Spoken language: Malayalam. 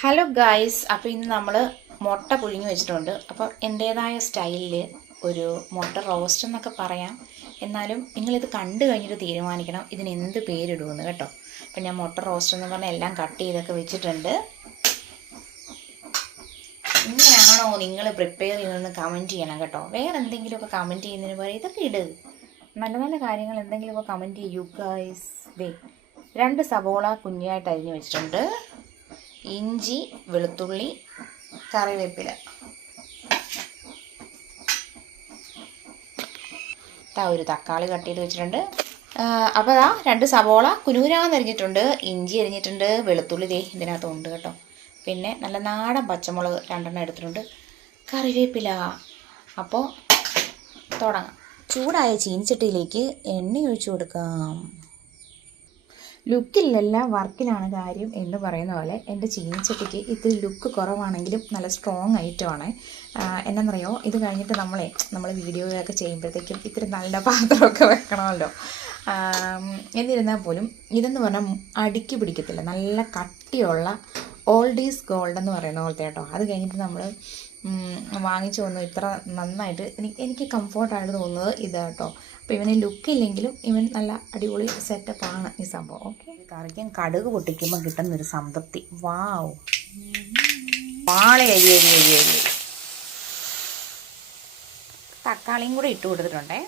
ഹലോ ഗായ്സ്, അപ്പോൾ ഇന്ന് നമ്മൾ മുട്ട പുഴുങ്ങി വെച്ചിട്ടുണ്ട്. അപ്പോൾ എൻ്റേതായ സ്റ്റൈലിൽ ഒരു മുട്ട റോസ്റ്റ് എന്നൊക്കെ പറയാം. എന്നാലും നിങ്ങളിത് കണ്ടു കഴിഞ്ഞിട്ട് തീരുമാനിക്കണം ഇതിന് എന്ത് പേരിടുമെന്ന് കേട്ടോ. അപ്പോൾ ഞാൻ മുട്ട റോസ്റ്റ് എന്ന് പറഞ്ഞാൽ എല്ലാം കട്ട് ചെയ്തൊക്കെ വെച്ചിട്ടുണ്ട്. ഇങ്ങനെയാണോ നിങ്ങൾ പ്രിപ്പയർ ചെയ്യുന്നതെന്ന് കമൻറ്റ് ചെയ്യണം കേട്ടോ. വേറെ എന്തെങ്കിലുമൊക്കെ കമൻറ്റ് ചെയ്യുന്നതിന് പോലെ ഇതൊക്കെ ഇട്. നല്ല നല്ല കാര്യങ്ങൾ എന്തെങ്കിലുമൊക്കെ കമൻറ്റ് ചെയ്യൂ ഗായ്സ്. 2 സവോള കുഞ്ഞായിട്ട് അരിഞ്ഞ് വെച്ചിട്ടുണ്ട്. ഇഞ്ചി, വെളുത്തുള്ളി, കറിവേപ്പില, ഒരു തക്കാളി കട്ട് ചെയ്ത് വെച്ചിട്ടുണ്ട്. അപ്പോൾ 2 സവോള കുനുകുനാന്ന് അരിഞ്ഞിട്ടുണ്ട്, ഇഞ്ചി അരിഞ്ഞിട്ടുണ്ട്, വെളുത്തുള്ളി ഇതിനകത്തുണ്ട് കേട്ടോ. പിന്നെ നല്ല നാടൻ പച്ചമുളക് 2 എടുത്തിട്ടുണ്ട്, കറിവേപ്പില. അപ്പോൾ തുടങ്ങാം. ചൂടായ ചീനിച്ചട്ടിയിലേക്ക് എണ്ണ ഒഴിച്ചു കൊടുക്കാം. ലുക്കിലല്ല വർക്കിലാണ് കാര്യം എന്ന് പറയുന്ന പോലെ എൻ്റെ ചീനിച്ചട്ടിക്ക് ഇത്തിരി ലുക്ക് കുറവാണെങ്കിലും നല്ല സ്ട്രോങ് ഐറ്റമാണ്. എന്നാണെന്നറിയോ, ഇത് കഴിഞ്ഞിട്ട് നമ്മൾ വീഡിയോയൊക്കെ ചെയ്യുമ്പോഴത്തേക്കും ഇത്തിരി നല്ല പാത്രമൊക്കെ വെക്കണമല്ലോ. എന്നിരുന്നാൽ പോലും ഇതെന്ന് പറഞ്ഞാൽ അടിക്ക് പിടിക്കത്തില്ല. നല്ല കട്ടിയുള്ള ഓൾഡ് ഈസ് ഗോൾഡ് എന്ന് പറയുന്ന പോലത്തെ കേട്ടോ. അത് കഴിഞ്ഞിട്ട് നമ്മൾ വാങ്ങിച്ചു വന്നു. ഇത്ര നന്നായിട്ട് എനിക്ക് കംഫോർട്ടായിട്ട് തോന്നുന്നത് ഇതാട്ടോ. അപ്പോൾ ഇവന് ലുക്കില്ലെങ്കിലും ഇവൻ നല്ല അടിപൊളി സെറ്റപ്പാണ് ഈ സംഭവം. ഓക്കെ, കറിക്കും കടുക് പൊട്ടിക്കുമ്പോൾ കിട്ടുന്നൊരു സംതൃപ്തി. വാവ്, വാള അരി തക്കാളിയും കൂടെ ഇട്ട് കൊടുത്തിട്ടുണ്ടേ.